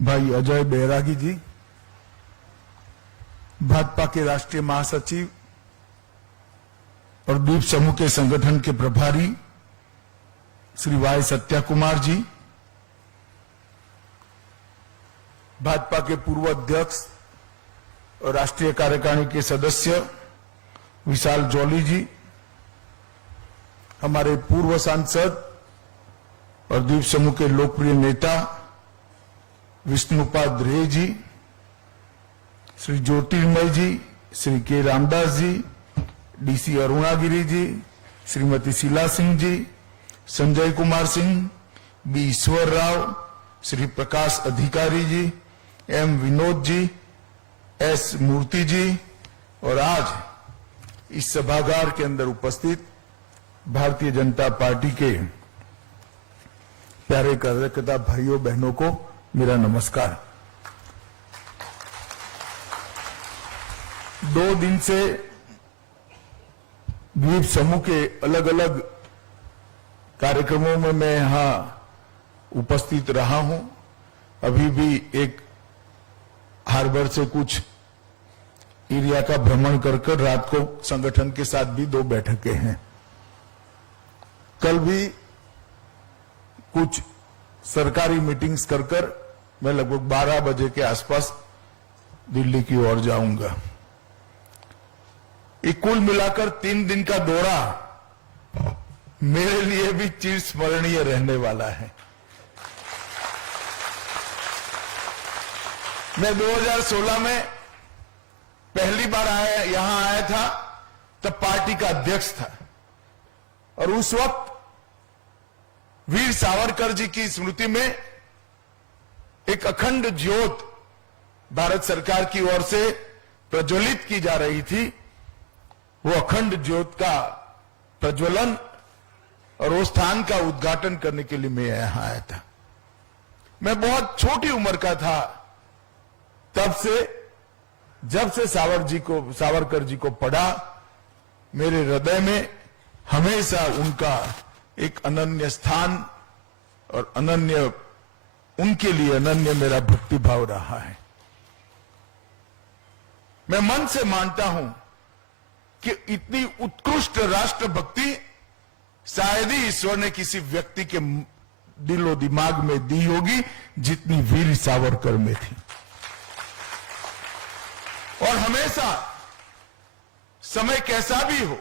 भाई अजय बैरागी जी, भाजपा के राष्ट्रीय महासचिव और द्वीप समूह के संगठन के प्रभारी श्री वाई सत्या कुमार जी, भाजपा के पूर्व अध्यक्ष और राष्ट्रीय कार्यकारिणी के सदस्य विशाल जॉली जी, हमारे पूर्व सांसद और द्वीप समूह के लोकप्रिय नेता विष्णुपाद रे जी, श्री ज्योतिर्मय जी, श्री के रामदास जी, डीसी अरुणागिरी जी, श्रीमती शीला सिंह जी, संजय कुमार सिंह, बी ईश्वर राव, श्री प्रकाश अधिकारी जी, एम विनोद जी, एस मूर्ति जी और आज इस सभागार के अंदर उपस्थित भारतीय जनता पार्टी के प्यारे कार्यकर्ता भाइयों बहनों को मेरा नमस्कार। 2 दिन से द्वीप समूह के अलग अलग कार्यक्रमों में मैं यहां उपस्थित रहा हूं। अभी भी एक हार्बर से कुछ एरिया का भ्रमण कर रात को संगठन के साथ भी 2 बैठकें हैं। कल भी कुछ सरकारी मीटिंग्स कर मैं लगभग 12 बजे के आसपास दिल्ली की ओर जाऊंगा। ये कुल मिलाकर 3 दिन का दौरा मेरे लिए भी चिरस्मरणीय रहने वाला है। मैं 2016 में पहली बार यहां आया था, तब पार्टी का अध्यक्ष था और उस वक्त वीर सावरकर जी की स्मृति में एक अखंड ज्योत भारत सरकार की ओर से प्रज्वलित की जा रही थी। वो अखंड ज्योत का प्रज्वलन और वो स्थान का उद्घाटन करने के लिए मैं यहां आया था। मैं बहुत छोटी उम्र का था तब से, जब से सावरकर जी को पढ़ा, मेरे हृदय में हमेशा उनका एक अनन्य स्थान और उनके लिए अनन्य मेरा भक्ति भाव रहा है। मैं मन से मानता हूं कि इतनी उत्कृष्ट राष्ट्रभक्ति शायद ही ईश्वर ने किसी व्यक्ति के दिलो दिमाग में दी होगी जितनी वीर सावरकर में थी। और हमेशा समय कैसा भी हो,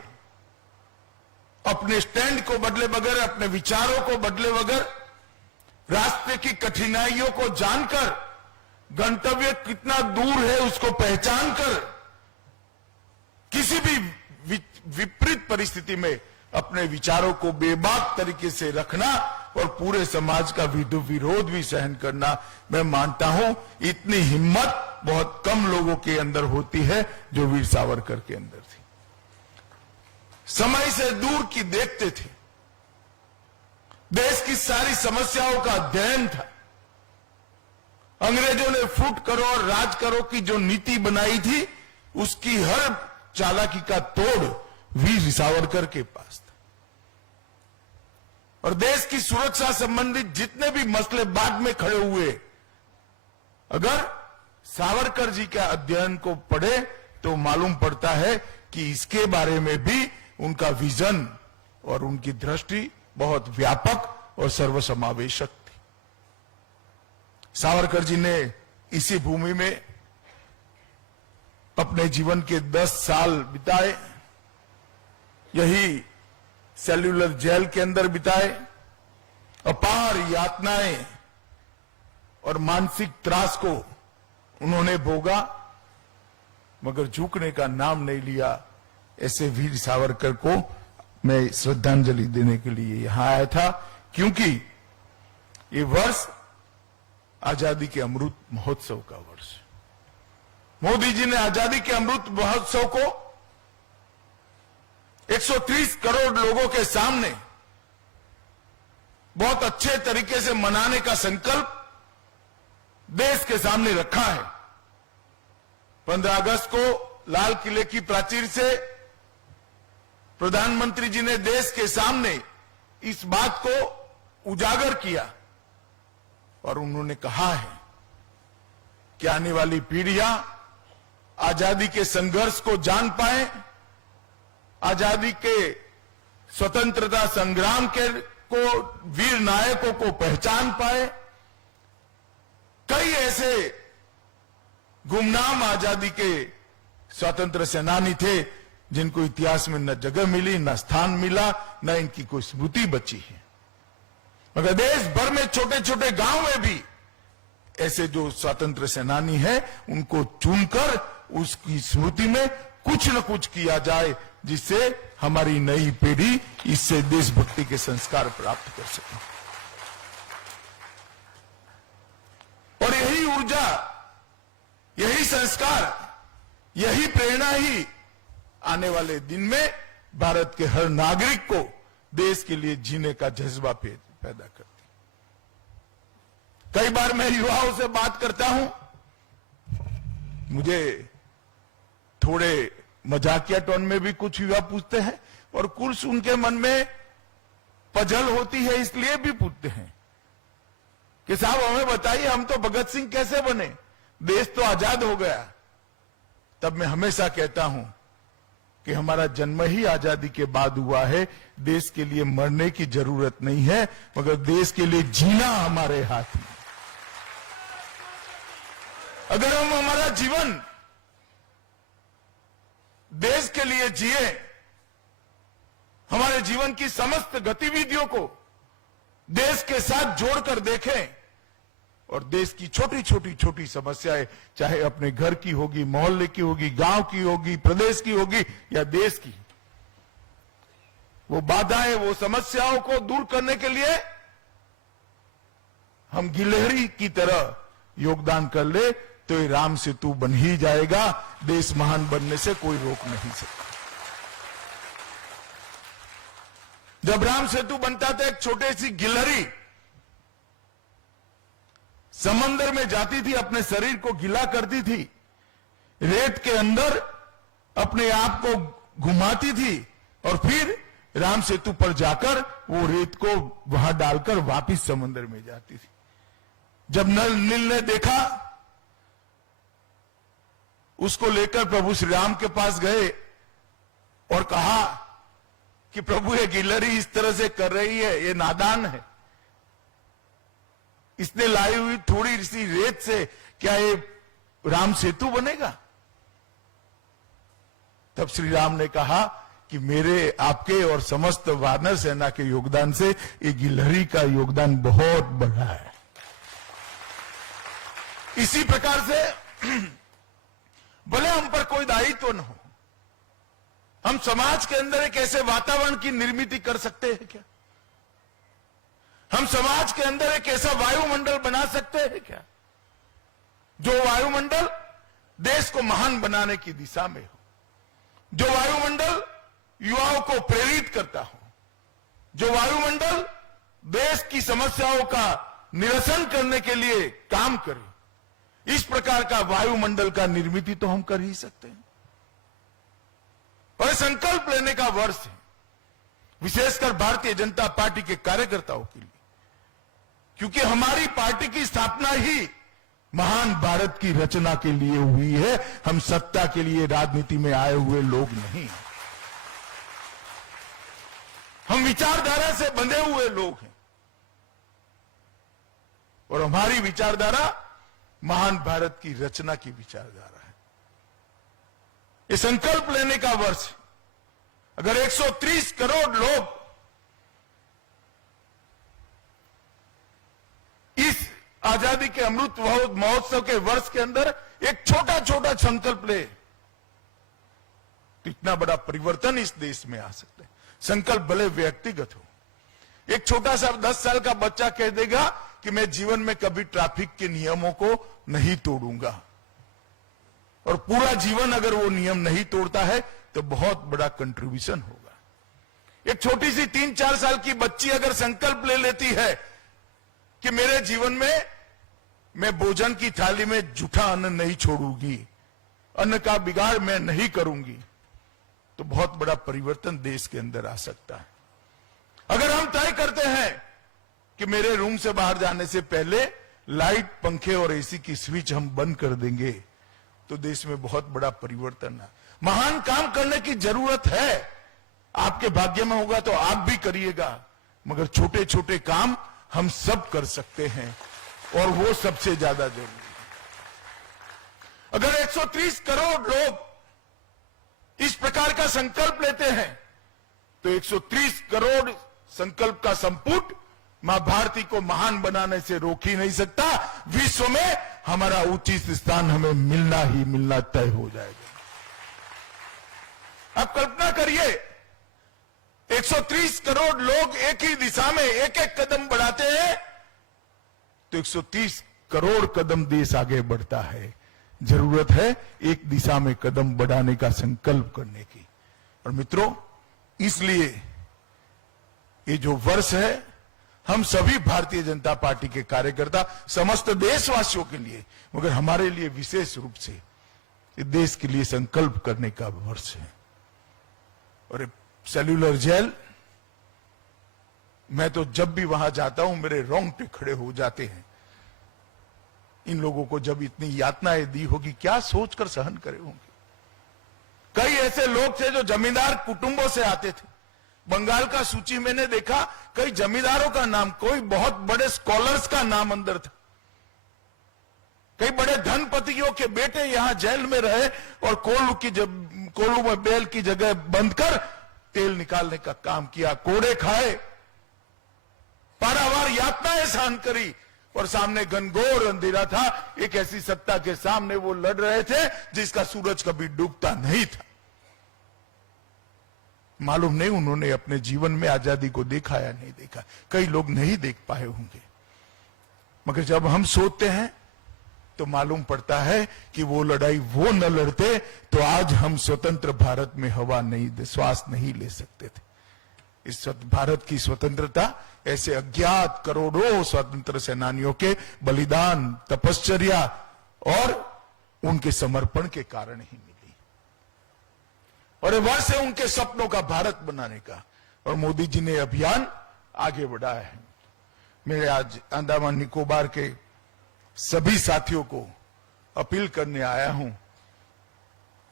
अपने स्टैंड को बदले बगैर, अपने विचारों को बदले बगैर, रास्ते की कठिनाइयों को जानकर, गंतव्य कितना दूर है उसको पहचान कर, किसी भी विपरीत परिस्थिति में अपने विचारों को बेबाक तरीके से रखना और पूरे समाज का विरोध भी सहन करना, मैं मानता हूं इतनी हिम्मत बहुत कम लोगों के अंदर होती है जो वीर सावरकर के अंदर थी। समय से दूर की देखते थे, देश की सारी समस्याओं का अध्ययन था। अंग्रेजों ने फूट करो और राज करो की जो नीति बनाई थी, उसकी हर चालाकी का तोड़ वीर सावरकर के पास था। और देश की सुरक्षा संबंधित जितने भी मसले बाद में खड़े हुए, अगर सावरकर जी के अध्ययन को पढ़े तो मालूम पड़ता है कि इसके बारे में भी उनका विजन और उनकी दृष्टि बहुत व्यापक और सर्वसमावेशक थी। सावरकर जी ने इसी भूमि में अपने जीवन के 10 साल बिताए, यही सेल्युलर जेल के अंदर बिताए, अपार यातनाएं और मानसिक त्रास को उन्होंने भोगा, मगर झुकने का नाम नहीं लिया। ऐसे वीर सावरकर को मैं श्रद्धांजलि देने के लिए यहां आया था, क्योंकि ये वर्ष आजादी के अमृत महोत्सव का वर्ष। मोदी जी ने आजादी के अमृत महोत्सव को 130 करोड़ लोगों के सामने बहुत अच्छे तरीके से मनाने का संकल्प देश के सामने रखा है। 15 अगस्त को लाल किले की प्राचीर से प्रधानमंत्री जी ने देश के सामने इस बात को उजागर किया और उन्होंने कहा है कि आने वाली पीढ़ियां आजादी के संघर्ष को जान पाए, आजादी के स्वतंत्रता संग्राम के को वीर नायकों को पहचान पाए। कई ऐसे गुमनाम आजादी के स्वतंत्र सेनानी थे जिनको इतिहास में न जगह मिली, न स्थान मिला, न इनकी कोई स्मृति बची है। मगर देश भर में छोटे छोटे गांव में भी ऐसे जो स्वतंत्र सेनानी हैं उनको चुनकर उसकी स्मृति में कुछ न कुछ किया जाए, जिससे हमारी नई पीढ़ी इससे देशभक्ति के संस्कार प्राप्त कर सके। और यही ऊर्जा, यही संस्कार, यही प्रेरणा ही आने वाले दिन में भारत के हर नागरिक को देश के लिए जीने का जज्बा पैदा करती। कई बार मैं युवाओं से बात करता हूं, मुझे थोड़े मजाकिया टोन में भी कुछ युवा पूछते हैं और कुछ उनके मन में पजल होती है, इसलिए भी पूछते हैं कि साहब हमें बताइए, हम तो भगत सिंह कैसे बने, देश तो आजाद हो गया। तब मैं हमेशा कहता हूं कि हमारा जन्म ही आजादी के बाद हुआ है। देश के लिए मरने की जरूरत नहीं है, मगर देश के लिए जीना हमारे हाथ में। अगर हम हमारा जीवन देश के लिए जिए, हमारे जीवन की समस्त गतिविधियों को देश के साथ जोड़कर देखें और देश की छोटी छोटी समस्याएं, चाहे अपने घर की होगी, मोहल्ले की होगी, गांव की होगी, प्रदेश की होगी या देश की, वो बाधाएं, वो समस्याओं को दूर करने के लिए हम गिलहरी की तरह योगदान कर ले तो ये राम सेतु बन ही जाएगा। देश महान बनने से कोई रोक नहीं सकता। जब राम सेतु बनता था, एक छोटी सी गिलहरी समंदर में जाती थी, अपने शरीर को गीला करती थी, रेत के अंदर अपने आप को घुमाती थी और फिर राम सेतु पर जाकर वो रेत को वहां डालकर वापस समंदर में जाती थी। जब नल नील ने देखा, उसको लेकर प्रभु श्री राम के पास गए और कहा कि प्रभु ये गिलहरी इस तरह से कर रही है, ये नादान है, इसने लाई हुई थोड़ी सी रेत से क्या ये राम सेतु बनेगा? तब श्री राम ने कहा कि मेरे, आपके और समस्त वानर सेना के योगदान से ये गिलहरी का योगदान बहुत बड़ा है। इसी प्रकार से भले हम पर कोई दायित्व न हो, हम समाज के अंदर एक ऐसे वातावरण की निर्मित कर सकते हैं क्या? हम समाज के अंदर एक ऐसा वायुमंडल बना सकते हैं क्या, जो वायुमंडल देश को महान बनाने की दिशा में हो, जो वायुमंडल युवाओं को प्रेरित करता हो, जो वायुमंडल देश की समस्याओं का निरसन करने के लिए काम करे। इस प्रकार का वायुमंडल का निर्मित तो हम कर ही सकते हैं। और संकल्प लेने का वर्ष है, विशेषकर भारतीय जनता पार्टी के कार्यकर्ताओं के लिए, क्योंकि हमारी पार्टी की स्थापना ही महान भारत की रचना के लिए हुई है। हम सत्ता के लिए राजनीति में आए हुए लोग नहीं, हम विचारधारा से बंधे हुए लोग हैं और हमारी विचारधारा महान भारत की रचना की विचारधारा है। ये संकल्प लेने का वर्ष है। अगर 130 करोड़ लोग इस आजादी के अमृत महोत्सव के वर्ष के अंदर एक छोटा छोटा संकल्प ले, तो इतना बड़ा परिवर्तन इस देश में आ सकता है। संकल्प भले व्यक्तिगत हो, एक छोटा सा 10 साल का बच्चा कह देगा कि मैं जीवन में कभी ट्रैफिक के नियमों को नहीं तोड़ूंगा, और पूरा जीवन अगर वो नियम नहीं तोड़ता है तो बहुत बड़ा कंट्रीब्यूशन होगा। एक छोटी सी 3-4 साल की बच्ची अगर संकल्प ले लेती है कि मेरे जीवन में मैं भोजन की थाली में जूठा अन्न नहीं छोड़ूंगी, अन्न का बिगाड़ मैं नहीं करूंगी, तो बहुत बड़ा परिवर्तन देश के अंदर आ सकता है। अगर हम तय करते हैं कि मेरे रूम से बाहर जाने से पहले लाइट, पंखे और एसी की स्विच हम बंद कर देंगे तो देश में बहुत बड़ा परिवर्तन है। महान काम करने की जरूरत है, आपके भाग्य में होगा तो आप भी करिएगा, मगर छोटे छोटे काम हम सब कर सकते हैं और वो सबसे ज्यादा जरूरी है। अगर 130 करोड़ लोग इस प्रकार का संकल्प लेते हैं तो 130 करोड़ संकल्प का संपुट मां भारती को महान बनाने से रोक ही नहीं सकता। विश्व में हमारा उचित स्थान हमें मिलना ही मिलना तय हो जाएगा। आप कल्पना करिए, 130 करोड़ लोग एक ही दिशा में एक एक कदम बढ़ाते हैं तो 130 करोड़ कदम देश आगे बढ़ता है। जरूरत है एक दिशा में कदम बढ़ाने का संकल्प करने की। और मित्रों, इसलिए ये जो वर्ष है, हम सभी भारतीय जनता पार्टी के कार्यकर्ता, समस्त देशवासियों के लिए, मगर हमारे लिए विशेष रूप से देश के लिए संकल्प करने का वर्ष है। और सेल्यूलर जेल, मैं तो जब भी वहां जाता हूं मेरे रोंगटे खड़े हो जाते हैं। इन लोगों को जब इतनी यातनाएं दी होगी, क्या सोचकर सहन करे होंगे। कई ऐसे लोग थे जो जमींदार कुटुंबों से आते थे। बंगाल का सूची मैंने देखा, कई जमींदारों का नाम, कोई बहुत बड़े स्कॉलर्स का नाम अंदर था। कई बड़े धनपतियों के बेटे यहां जेल में रहे और कोल्हू में बेल की जगह बंद कर तेल निकालने का काम किया, कोड़े खाए, पारावार यातनाएं सहन करी और सामने घनघोर अंधेरा था। एक ऐसी सत्ता के सामने वो लड़ रहे थे जिसका सूरज कभी डूबता नहीं था। मालूम नहीं उन्होंने अपने जीवन में आजादी को देखा या नहीं देखा, कई लोग नहीं देख पाए होंगे, मगर जब हम सोचते हैं तो मालूम पड़ता है कि वो लड़ाई वो न लड़ते तो आज हम स्वतंत्र भारत में हवा नहीं, श्वास नहीं ले सकते थे। इस भारत की स्वतंत्रता ऐसे अज्ञात करोड़ों स्वतंत्र सेनानियों के बलिदान, तपश्चर्या और उनके समर्पण के कारण ही मिली। और ये वर्ष है उनके सपनों का भारत बनाने का, और मोदी जी ने अभियान आगे बढ़ाया है। मेरे आज अंडमान निकोबार के सभी साथियों को अपील करने आया हूं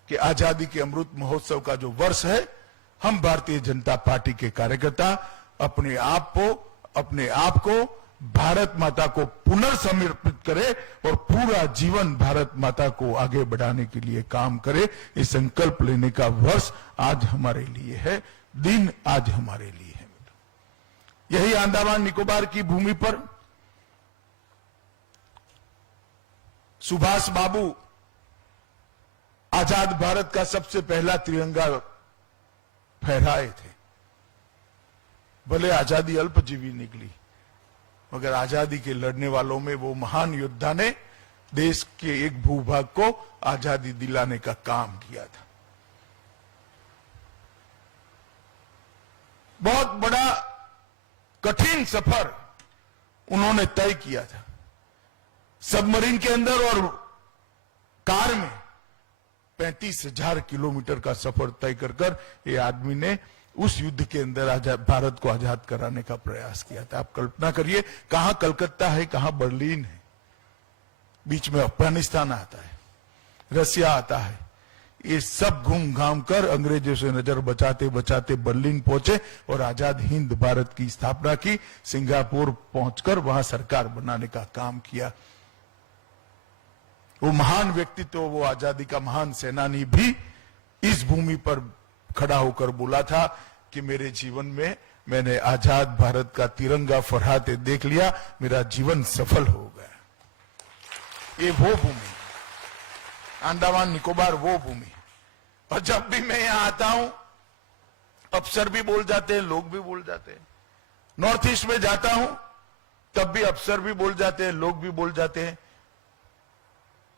कि आजादी के अमृत महोत्सव का जो वर्ष है, हम भारतीय जनता पार्टी के कार्यकर्ता अपने आप को भारत माता को पुनर्समर्पित करें और पूरा जीवन भारत माता को आगे बढ़ाने के लिए काम करें। ये संकल्प लेने का वर्ष आज हमारे लिए है, दिन आज हमारे लिए है। यही अंडमान निकोबार की भूमि पर सुभाष बाबू आजाद भारत का सबसे पहला तिरंगा फहराए थे। भले आजादी अल्पजीवी निकली, मगर आजादी के लड़ने वालों में वो महान योद्धा ने देश के एक भूभाग को आजादी दिलाने का काम किया था। बहुत बड़ा कठिन सफर उन्होंने तय किया था। सबमरीन के अंदर और कार में 35,000 किलोमीटर का सफर तय कर ये आदमी ने उस युद्ध के अंदर भारत को आजाद कराने का प्रयास किया था। आप कल्पना करिए, कहां कलकत्ता है, कहां बर्लिन है, बीच में अफगानिस्तान आता है, रसिया आता है। ये सब घूम घाम कर अंग्रेजों से नजर बचाते बचाते बर्लिन पहुंचे और आजाद हिंद भारत की स्थापना की। सिंगापुर पहुंचकर वहां सरकार बनाने का काम किया। वो महान व्यक्तित्व, वो आजादी का महान सेनानी भी इस भूमि पर खड़ा होकर बोला था कि मेरे जीवन में मैंने आजाद भारत का तिरंगा फहराते देख लिया, मेरा जीवन सफल हो गया। ये वो भूमि, अंडमान निकोबार वो भूमि। और जब भी मैं यहां आता हूं, अफसर भी बोल जाते हैं, लोग भी बोल जाते हैं। नॉर्थ ईस्ट में जाता हूं तब भी अफसर भी बोल जाते हैं, लोग भी बोल जाते हैं।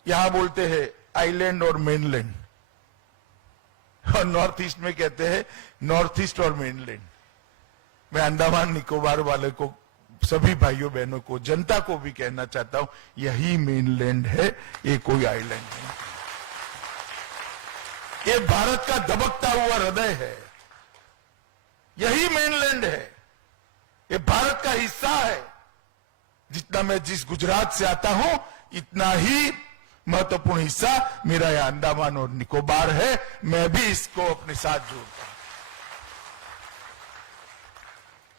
यहां बोलते हैं आइलैंड और मेनलैंड, और नॉर्थ ईस्ट में कहते हैं नॉर्थ ईस्ट और मेनलैंड। मैं अंडमान निकोबार वाले को, सभी भाइयों बहनों को, जनता को भी कहना चाहता हूं, यही मेनलैंड है, ये कोई आइलैंड नहीं। ये भारत का दबकता हुआ हृदय है, यही मेनलैंड है, ये भारत का हिस्सा है। जितना मैं जिस गुजरात से आता हूं इतना ही महत्वपूर्ण हिस्सा मेरा यह अंडमान और निकोबार है। मैं भी इसको अपने साथ जोड़ता हूं,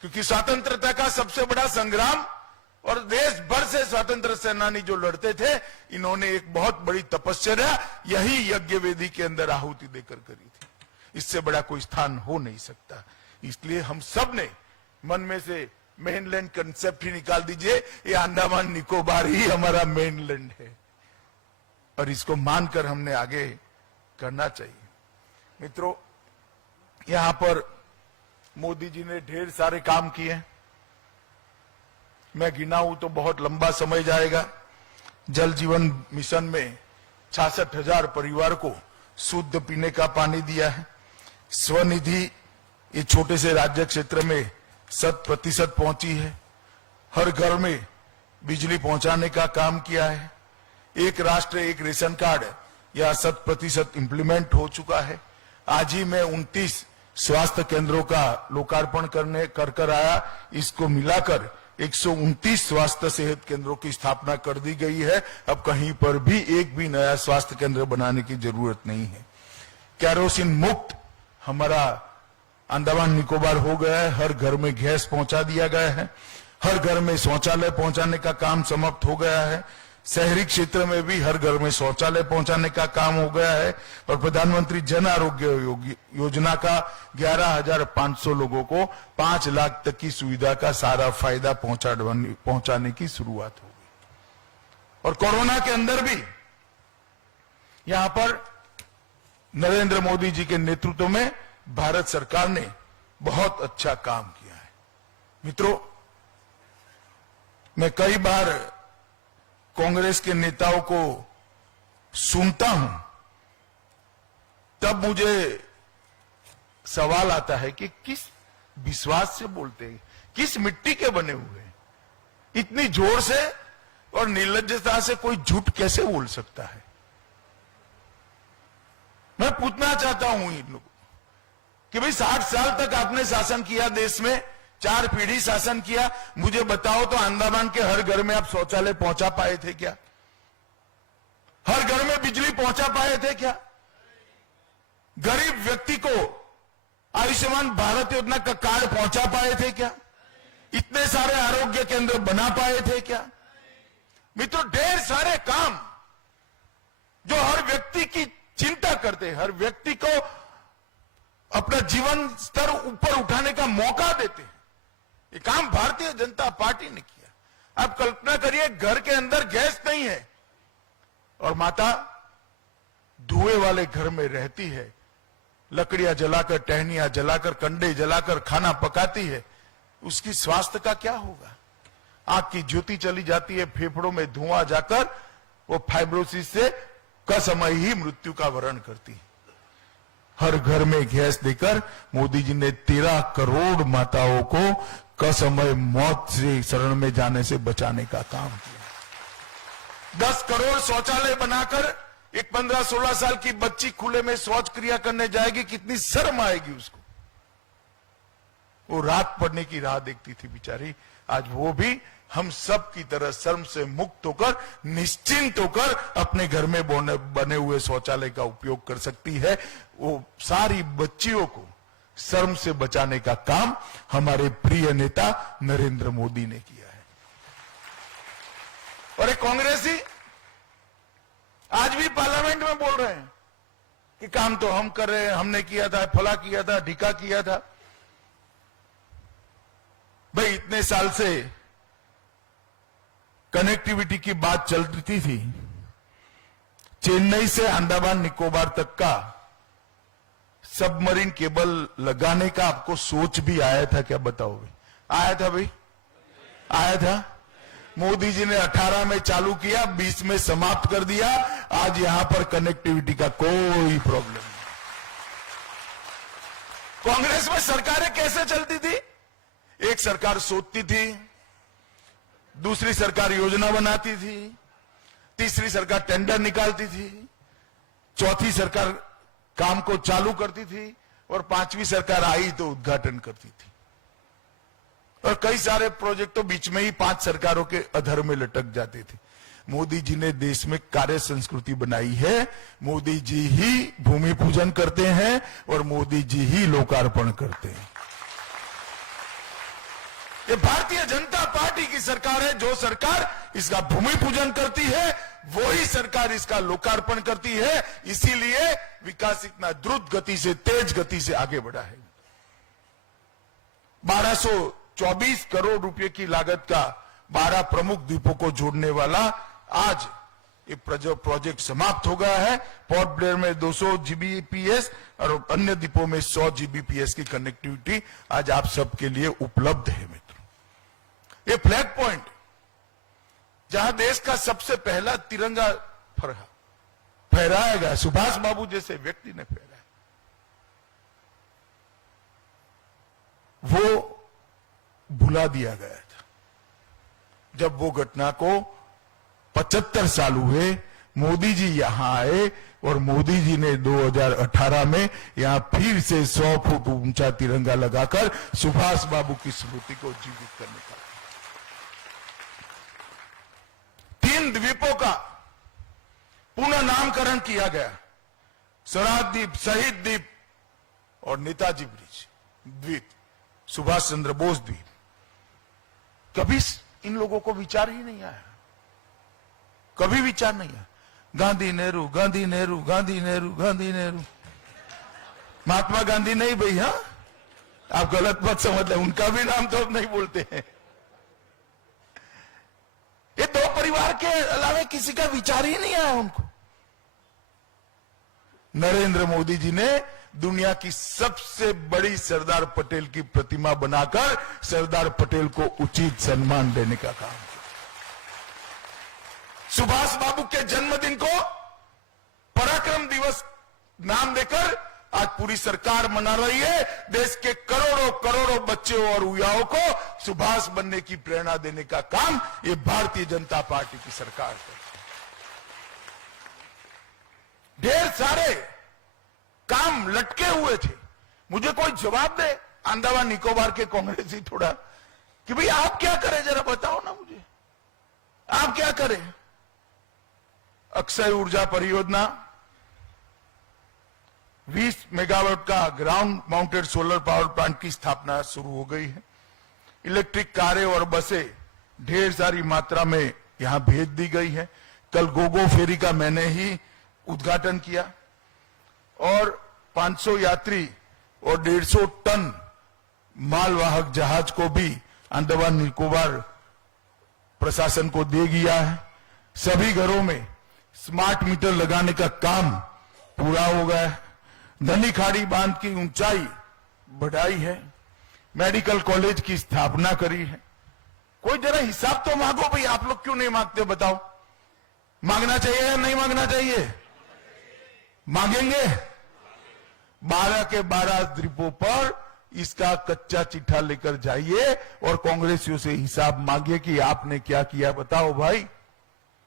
क्योंकि स्वतंत्रता का सबसे बड़ा संग्राम और देश भर से स्वतंत्र सेनानी जो लड़ते थे, इन्होंने एक बहुत बड़ी तपस्या यही यज्ञ वेदी के अंदर आहुति देकर करी थी। इससे बड़ा कोई स्थान हो नहीं सकता। इसलिए हम सब ने मन में से मेनलैंड कंसेप्ट ही निकाल दीजिए, ये अंडमान निकोबार ही हमारा मेनलैंड है और इसको मानकर हमने आगे करना चाहिए। मित्रों, यहां पर मोदी जी ने ढेर सारे काम किए, मैं गिनाऊं तो बहुत लंबा समय जाएगा। जल जीवन मिशन में 66,000 परिवार को शुद्ध पीने का पानी दिया है। स्वनिधि ये छोटे से राज्य क्षेत्र में 100% पहुंची है। हर घर में बिजली पहुंचाने का काम किया है। एक राष्ट्र एक रेशन कार्ड यह 100% इंप्लीमेंट हो चुका है। आज ही मैं 29 स्वास्थ्य केंद्रों का लोकार्पण कर आया। इसको मिलाकर 129 स्वास्थ्य सेहत केंद्रों की स्थापना कर दी गई है। अब कहीं पर भी एक भी नया स्वास्थ्य केंद्र बनाने की जरूरत नहीं है। केरोसिन मुक्त हमारा अंडमान निकोबार हो गया है। हर घर में गैस पहुंचा दिया गया है। हर घर में शौचालय पहुंचाने का काम समाप्त हो गया है। शहरी क्षेत्र में भी हर घर में शौचालय पहुंचाने का काम हो गया है। और प्रधानमंत्री जन आरोग्य योजना का 11,500 लोगों को 5 लाख तक की सुविधा का सारा फायदा पहुंचाने की शुरुआत हो गई। और कोरोना के अंदर भी यहां पर नरेंद्र मोदी जी के नेतृत्व में भारत सरकार ने बहुत अच्छा काम किया है। मित्रों, मैं कई बार कांग्रेस के नेताओं को सुनता हूं, तब मुझे सवाल आता है कि किस विश्वास से बोलते हैं, किस मिट्टी के बने हुए हैं। इतनी जोर से और निर्लज्जता से कोई झूठ कैसे बोल सकता है। मैं पूछना चाहता हूं इन लोगों कि भाई 60 साल तक आपने शासन किया, देश में 4 पीढ़ी शासन किया, मुझे बताओ तो अंडमान के हर घर में आप शौचालय पहुंचा पाए थे क्या? हर घर में बिजली पहुंचा पाए थे क्या? गरीब व्यक्ति को आयुष्मान भारत योजना का कार्ड पहुंचा पाए थे क्या? इतने सारे आरोग्य केंद्र बना पाए थे क्या? मित्रों, ढेर सारे काम जो हर व्यक्ति की चिंता करते, हर व्यक्ति को अपना जीवन स्तर ऊपर उठाने का मौका देते, ये काम भारतीय जनता पार्टी ने किया। आप कल्पना करिए, घर के अंदर गैस नहीं है और माता धुएं वाले घर में रहती है, लकड़ियां जलाकर, टहनियां जलाकर, कंडे जलाकर खाना पकाती है। उसकी स्वास्थ्य का क्या होगा? आंख की ज्योति चली जाती है, फेफड़ों में धुआं जाकर वो फाइब्रोसिस से कसमय ही मृत्यु का वरण करती है। हर घर में गैस देकर मोदी जी ने 13 करोड़ माताओं को कसमय मौत से शरण में जाने से बचाने का काम किया। 10 करोड़ शौचालय बनाकर एक 15-16 साल की बच्ची खुले में शौच क्रिया करने जाएगी, कितनी शर्म आएगी उसको। वो रात पड़ने की राह देखती थी बेचारी, आज वो भी हम सब की तरह शर्म से मुक्त होकर, निश्चिंत होकर अपने घर में बने हुए शौचालय का उपयोग कर सकती है। वो सारी बच्चियों को शर्म से बचाने का काम हमारे प्रिय नेता नरेंद्र मोदी ने किया है। और एक कांग्रेसी आज भी पार्लियामेंट में बोल रहे हैं कि काम तो हम कर रहे हैं, हमने किया था, फला किया था, ढिका किया था। भाई, इतने साल से कनेक्टिविटी की बात चलती थी। चेन्नई से अंडमान निकोबार तक का सबमरीन केबल लगाने का आपको सोच भी आया था क्या? बताओ भाई, आया था भाई? आया था? मोदी जी ने 18 में चालू किया, 20 में समाप्त कर दिया। आज यहां पर कनेक्टिविटी का कोई प्रॉब्लम नहीं। कांग्रेस में सरकारें कैसे चलती थी? एक सरकार सोचती थी, दूसरी सरकार योजना बनाती थी, तीसरी सरकार टेंडर निकालती थी, चौथी सरकार काम को चालू करती थी और 5वीं सरकार आई तो उद्घाटन करती थी। और कई सारे प्रोजेक्ट तो बीच में ही 5 सरकारों के अधर में लटक जाते थे। मोदी जी ने देश में कार्य संस्कृति बनाई है। मोदी जी ही भूमि पूजन करते हैं और मोदी जी ही लोकार्पण करते हैं। ये भारतीय जनता पार्टी की सरकार है। जो सरकार इसका भूमि पूजन करती है वही सरकार इसका लोकार्पण करती है। इसीलिए विकास इतना द्रुत गति से, तेज गति से आगे बढ़ा है। 1224 करोड़ रुपए की लागत का 12 प्रमुख द्वीपों को जोड़ने वाला आज ये प्रोजेक्ट समाप्त हो गया है। पोर्ट ब्लेयर में 200 जीबीपीएस और अन्य द्वीपों में 100 जीबीपीएस की कनेक्टिविटी आज आप सबके लिए उपलब्ध है। मित्रों, ये फ्लैग पॉइंट जहां देश का सबसे पहला तिरंगा फहराया गया, सुभाष बाबू जैसे व्यक्ति ने फहराया, वो भुला दिया गया था। जब वो घटना को 75 साल हुए, मोदी जी यहां आए और मोदी जी ने 2018 में यहां फिर से 100 फुट ऊंचा तिरंगा लगाकर सुभाष बाबू की स्मृति को जीवित करने का 3 द्वीपों का पुनः नामकरण किया गया। स्वराज द्वीप, शहीद द्वीप और नेताजी ब्रिज द्वीप, सुभाष चंद्र बोस द्वीप। कभी इन लोगों को विचार ही नहीं आया, कभी विचार नहीं आया। गांधी नेहरू, गांधी नेहरू, गांधी नेहरू, गांधी नेहरू। महात्मा गांधी नहीं भाई, हाँ, आप गलत मत समझ लें, उनका भी नाम तो नहीं बोलते हैं। ये 2 परिवार के अलावा किसी का विचार ही नहीं आया उनको। नरेंद्र मोदी जी ने दुनिया की सबसे बड़ी सरदार पटेल की प्रतिमा बनाकर सरदार पटेल को उचित सम्मान देने का काम किया। सुभाष बाबू के जन्मदिन को पराक्रम दिवस नाम देकर आज पूरी सरकार मना रही है। देश के करोड़ों करोड़ों बच्चों और युवाओं को सुभाष बनने की प्रेरणा देने का काम ये भारतीय जनता पार्टी की सरकार करती है। ढेर सारे काम लटके हुए थे। मुझे कोई जवाब दे, अंडमान निकोबार के कांग्रेसी थोड़ा, कि भाई आप क्या करें, जरा बताओ ना मुझे, आप क्या करें। अक्षय ऊर्जा परियोजना 20 मेगावाट का ground mounted solar power plant की स्थापना शुरू हो गई है। इलेक्ट्रिक कारें और बसें ढेर सारी मात्रा में यहां भेज दी गई है। कल गोगो फेरी का मैंने ही उद्घाटन किया और 500 यात्री और 150 टन मालवाहक जहाज को भी अंडमान निकोबार प्रशासन को दे दिया है। सभी घरों में स्मार्ट मीटर लगाने का काम पूरा हो गया है। धनी खाड़ी बांध की ऊंचाई बढ़ाई है। मेडिकल कॉलेज की स्थापना करी है। कोई जरा हिसाब तो मांगो भाई, आप लोग क्यों नहीं मांगते बताओ। मांगना चाहिए या नहीं मांगना चाहिए? मांगेंगे। 12 के 12 द्वीपों पर इसका कच्चा चिट्ठा लेकर जाइए और कांग्रेसियों से हिसाब मांगिए कि आपने क्या किया बताओ भाई।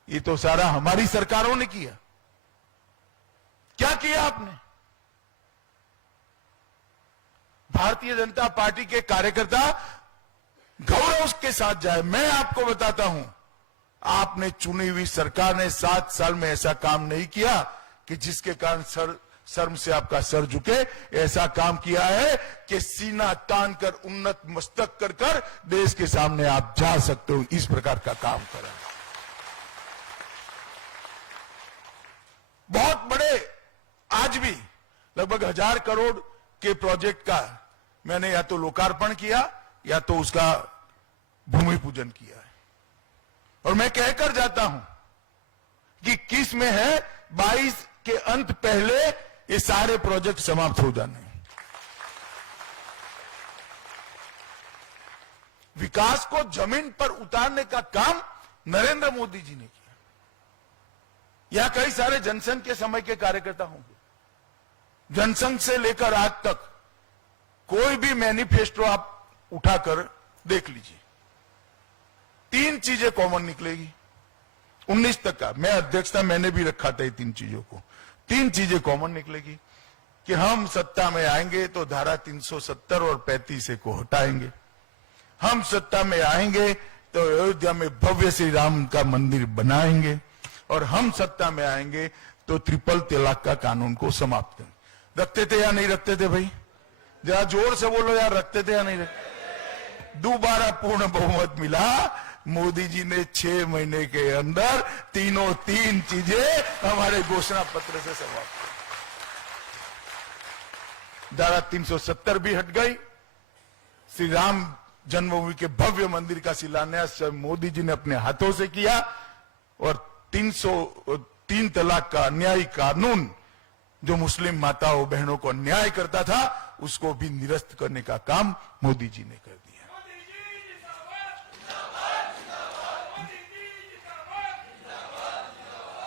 ये तो सारा हमारी सरकारों ने किया। क्या किया आपने? भारतीय जनता पार्टी के कार्यकर्ता गौरव के साथ जाए। मैं आपको बताता हूं, आपने चुनी हुई सरकार ने 7 साल में ऐसा काम नहीं किया कि जिसके कारण शर्म से आपका सर झुके। ऐसा काम किया है कि सीना तान कर, उन्नत मस्तक कर देश के सामने आप जा सकते हो। इस प्रकार का काम करा। बहुत बड़े, आज भी लगभग 1000 करोड़ के प्रोजेक्ट का मैंने या तो लोकार्पण किया या तो उसका भूमि पूजन किया है। और मैं कहकर जाता हूं कि किस में है 22 के अंत पहले ये सारे प्रोजेक्ट समाप्त हो जाने। विकास को जमीन पर उतारने का काम नरेंद्र मोदी जी ने किया। यहां कई सारे जनसंघ के समय के कार्यकर्ता होंगे। जनसंघ से लेकर आज तक कोई भी मैनिफेस्टो आप उठाकर देख लीजिए, 3 चीजें कॉमन निकलेगी। 19 तक का मैं अध्यक्षता मैंने भी रखा था। 3 चीजों को 3 चीजें कॉमन निकलेगी कि हम सत्ता में आएंगे तो धारा 370 और 35 को हटाएंगे। हम सत्ता में आएंगे तो अयोध्या में भव्य श्री राम का मंदिर बनाएंगे, और हम सत्ता में आएंगे तो ट्रिपल तलाक का कानून को समाप्त करेंगे। रखते थे या नहीं रखते थे भाई? जरा जोर से बोलो यार, रखते थे या नहीं रखते? दोबारा पूर्ण बहुमत मिला। मोदी जी ने 6 महीने के अंदर तीन चीजें हमारे घोषणा पत्र से समाप्त की। धारा 370 भी हट गई। श्री राम जन्मभूमि के भव्य मंदिर का शिलान्यास मोदी जी ने अपने हाथों से किया, और 303 तलाक का अन्यायी कानून जो मुस्लिम माताओं बहनों को अन्याय करता था, उसको भी निरस्त करने का काम मोदी जी ने कर दिया।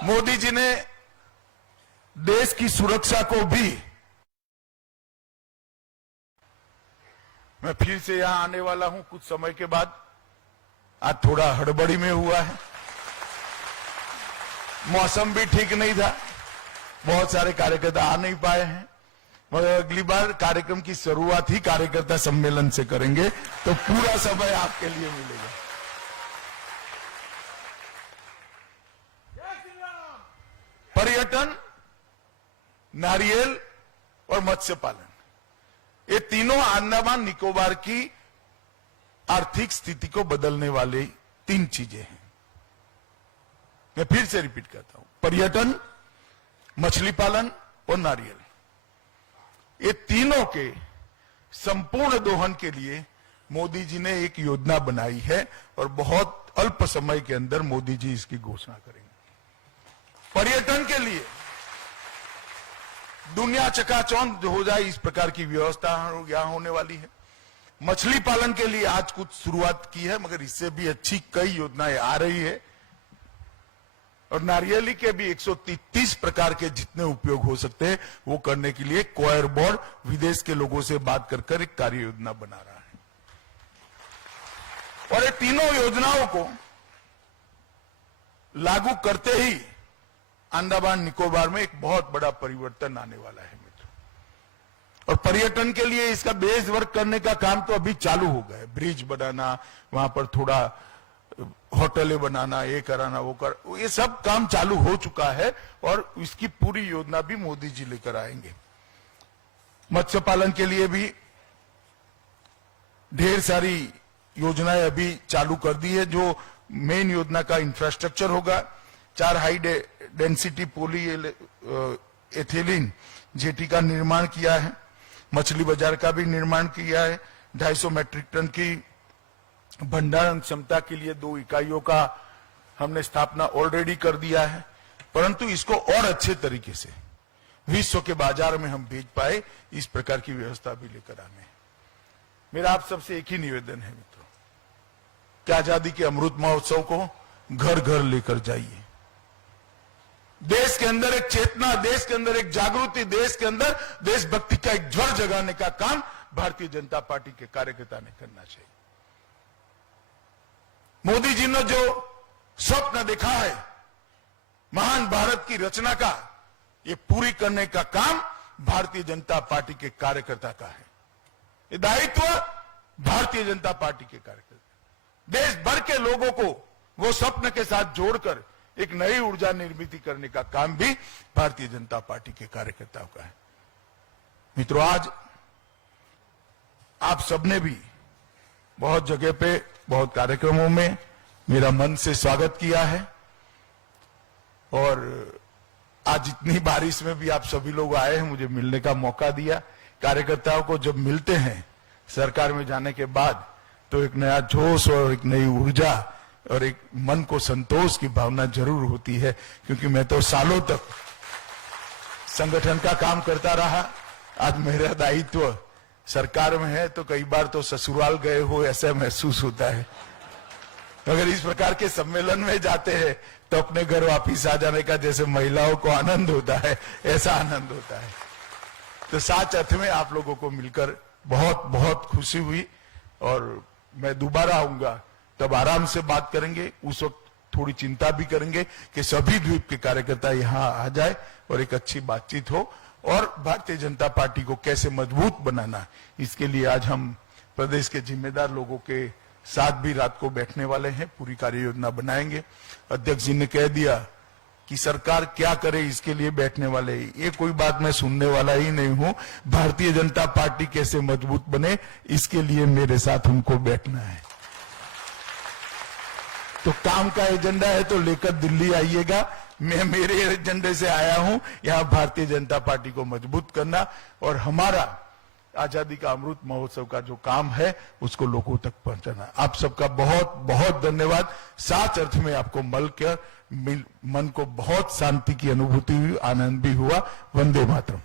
मोदी जी ने देश की सुरक्षा को भी, मैं फिर से यहां आने वाला हूं कुछ समय के बाद, आज थोड़ा हड़बड़ी में हुआ है, मौसम भी ठीक नहीं था, बहुत सारे कार्यकर्ता आ नहीं पाए हैं, मगर अगली बार कार्यक्रम की शुरुआत ही कार्यकर्ता सम्मेलन से करेंगे, तो पूरा समय आपके लिए मिलेगा। पर्यटन, नारियल और मत्स्य पालन, ये तीनों अंडमान निकोबार की आर्थिक स्थिति को बदलने वाली 3 चीजें हैं। मैं फिर से रिपीट करता हूं, पर्यटन, मछली पालन और नारियल, ये तीनों के संपूर्ण दोहन के लिए मोदी जी ने एक योजना बनाई है, और बहुत अल्प समय के अंदर मोदी जी इसकी घोषणा करेंगे। पर्यटन के लिए दुनिया चकाचौंध हो जाए इस प्रकार की व्यवस्था यहां होने वाली है। मछली पालन के लिए आज कुछ शुरुआत की है, मगर इससे भी अच्छी कई योजनाएं आ रही है, और नारियली के भी 133 प्रकार के जितने उपयोग हो सकते हैं वो करने के लिए कोयर बोर्ड विदेश के लोगों से बात कर एक कार्य योजना बना रहा है। और ये तीनों योजनाओं को लागू करते ही अंडमान निकोबार में एक बहुत बड़ा परिवर्तन आने वाला है मित्रों। और पर्यटन के लिए इसका बेस वर्क करने का काम तो अभी चालू हो गया है, ब्रिज बनाना, वहां पर थोड़ा होटलें बनाना, ये कराना, वो कर, ये सब काम चालू हो चुका है, और इसकी पूरी योजना भी मोदी जी लेकर आएंगे। मत्स्य पालन के लिए भी ढेर सारी योजनाएं अभी चालू कर दी है। जो मेन योजना का इंफ्रास्ट्रक्चर होगा, 4 हाई डेंसिटी पोली एथिलीन जेटी का निर्माण किया है, मछली बाजार का भी निर्माण किया है, 250 मेट्रिक टन की भंडारण क्षमता के लिए 2 इकाइयों का हमने स्थापना ऑलरेडी कर दिया है, परंतु इसको और अच्छे तरीके से विश्व के बाजार में हम भेज पाए, इस प्रकार की व्यवस्था भी लेकर आने हैं। मेरा आप सबसे एक ही निवेदन है मित्रों, कि आजादी के अमृत महोत्सव को घर घर लेकर जाइए। देश के अंदर एक चेतना, देश के अंदर एक जागृति, देश के अंदर देशभक्ति का एक ज्वर जगाने का काम भारतीय जनता पार्टी के कार्यकर्ता ने करना चाहिए। मोदी जी ने जो स्वप्न देखा है महान भारत की रचना का, ये पूरी करने का काम भारतीय जनता पार्टी के कार्यकर्ता का है। ये दायित्व भारतीय जनता पार्टी के कार्यकर्ता, देश भर के लोगों को वो स्वप्न के साथ जोड़कर एक नई ऊर्जा निर्मित करने का काम भी भारतीय जनता पार्टी के कार्यकर्ताओं का है। मित्रों, आज आप सबने भी बहुत जगह पे, बहुत कार्यक्रमों में मेरा मन से स्वागत किया है, और आज इतनी बारिश में भी आप सभी लोग आए हैं, मुझे मिलने का मौका दिया। कार्यकर्ताओं को जब मिलते हैं सरकार में जाने के बाद, तो एक नया जोश और एक नई ऊर्जा और एक मन को संतोष की भावना जरूर होती है, क्योंकि मैं तो सालों तक संगठन का काम करता रहा। आज मेरा दायित्व सरकार में है, तो कई बार तो ससुराल गए हो ऐसा महसूस होता है। अगर इस प्रकार के सम्मेलन में जाते हैं तो अपने घर वापिस आ जाने का जैसे महिलाओं को आनंद होता है, ऐसा आनंद होता है। तो साथ अर्थ में आप लोगों को मिलकर बहुत बहुत खुशी हुई, और मैं दोबारा आऊंगा तब आराम से बात करेंगे। उस वक्त थोड़ी चिंता भी करेंगे कि सभी द्वीप के कार्यकर्ता यहां आ जाए और एक अच्छी बातचीत हो, और भारतीय जनता पार्टी को कैसे मजबूत बनाना, इसके लिए आज हम प्रदेश के जिम्मेदार लोगों के साथ भी रात को बैठने वाले हैं, पूरी कार्य योजना बनाएंगे। अध्यक्ष जी ने कह दिया कि सरकार क्या करे इसके लिए बैठने वाले ही। ये कोई बात मैं सुनने वाला ही नहीं हूं। भारतीय जनता पार्टी कैसे मजबूत बने इसके लिए मेरे साथ उनको बैठना है। तो काम का एजेंडा है तो लेकर दिल्ली आइएगा। मैं मेरे एजेंडे से आया हूं, यहां भारतीय जनता पार्टी को मजबूत करना और हमारा आजादी का अमृत महोत्सव का जो काम है उसको लोगों तक पहुंचाना। आप सबका बहुत बहुत धन्यवाद। साच अर्थ में आपको मिलकर मन को बहुत शांति की अनुभूति हुई, आनंद भी हुआ। वंदे मातरम।